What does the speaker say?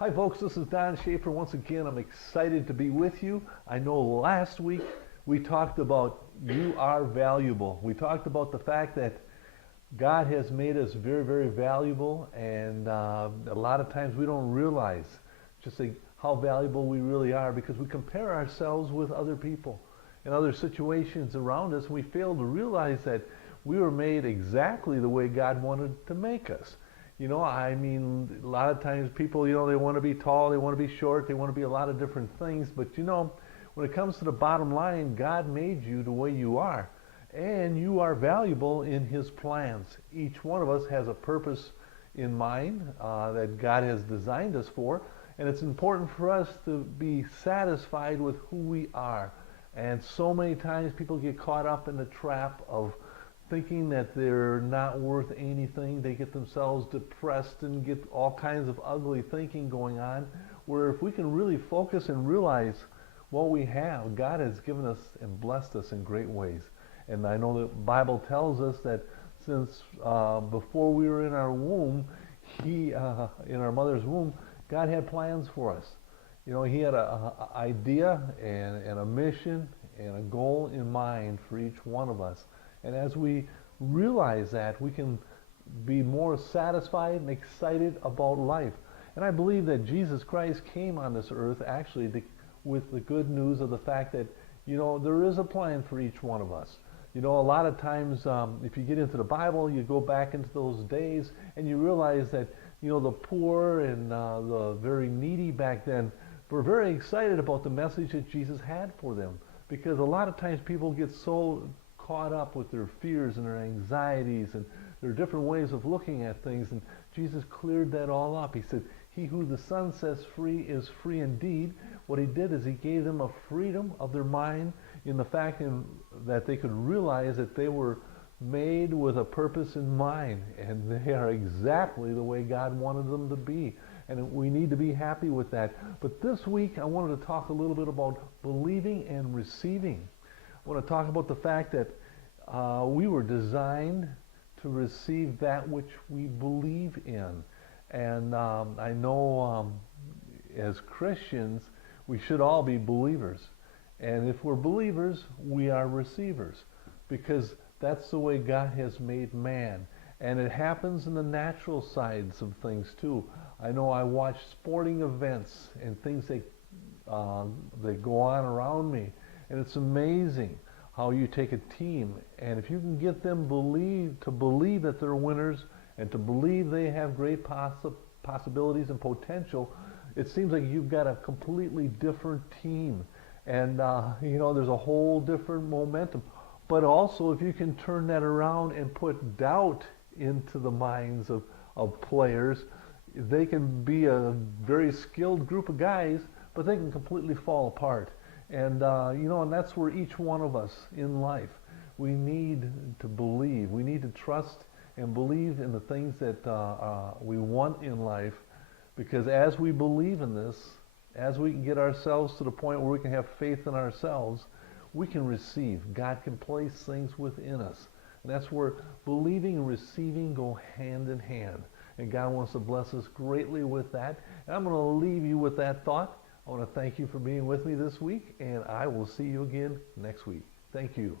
Hi folks, this is Don Schaefer. Once again, I'm excited to be with you. I know last week we talked about you are valuable. We talked about the fact that God has made us very, very valuable, and a lot of times we don't realize just how valuable we really are because we compare ourselves with other people and other situations around us. We fail to realize that we were made exactly the way God wanted to make us. A lot of times people, they want to be tall, they want to be short, they want to be a lot of different things. But, when it comes to the bottom line, God made you the way you are. And you are valuable in His plans. Each one of us has a purpose in mind that God has designed us for. And it's important for us to be satisfied with who we are. And so many times people get caught up in the trap of thinking that they're not worth anything. They get themselves depressed and get all kinds of ugly thinking going on, where if we can really focus and realize what we have, God has given us and blessed us in great ways. And I know the Bible tells us that since before we were in our womb, in our mother's womb, God had plans for us. He had an idea and a mission and a goal in mind for each one of us. And as we realize that, we can be more satisfied and excited about life. And I believe that Jesus Christ came on this earth actually with the good news of the fact that, there is a plan for each one of us. A lot of times, if you get into the Bible, you go back into those days and you realize that, the poor and the very needy back then were very excited about the message that Jesus had for them. Because a lot of times people get so caught up with their fears and their anxieties and their different ways of looking at things, and Jesus cleared that all up. He said, "He who the Son sets free is free indeed." What He did is He gave them a freedom of their mind in the fact that they could realize that they were made with a purpose in mind, and they are exactly the way God wanted them to be. And we need to be happy with that. But this week I wanted to talk a little bit about believing and receiving. I want to talk about the fact that we were designed to receive that which we believe in. And I know as Christians, we should all be believers. And if we're believers, we are receivers, because that's the way God has made man. And it happens in the natural sides of things too. I know I watch sporting events and things that go on around me. And it's amazing how you take a team, and if you can get them to believe that they're winners and to believe they have great possibilities and potential, it seems like you've got a completely different team. And there's a whole different momentum. But also, if you can turn that around and put doubt into the minds of players, they can be a very skilled group of guys, but they can completely fall apart. And and that's where each one of us in life, we need to believe. We need to trust and believe in the things that we want in life, because as we believe in this, as we can get ourselves to the point where we can have faith in ourselves, we can receive. God can place things within us. And that's where believing and receiving go hand in hand. And God wants to bless us greatly with that. And I'm going to leave you with that thought. I want to thank you for being with me this week, and I will see you again next week. Thank you.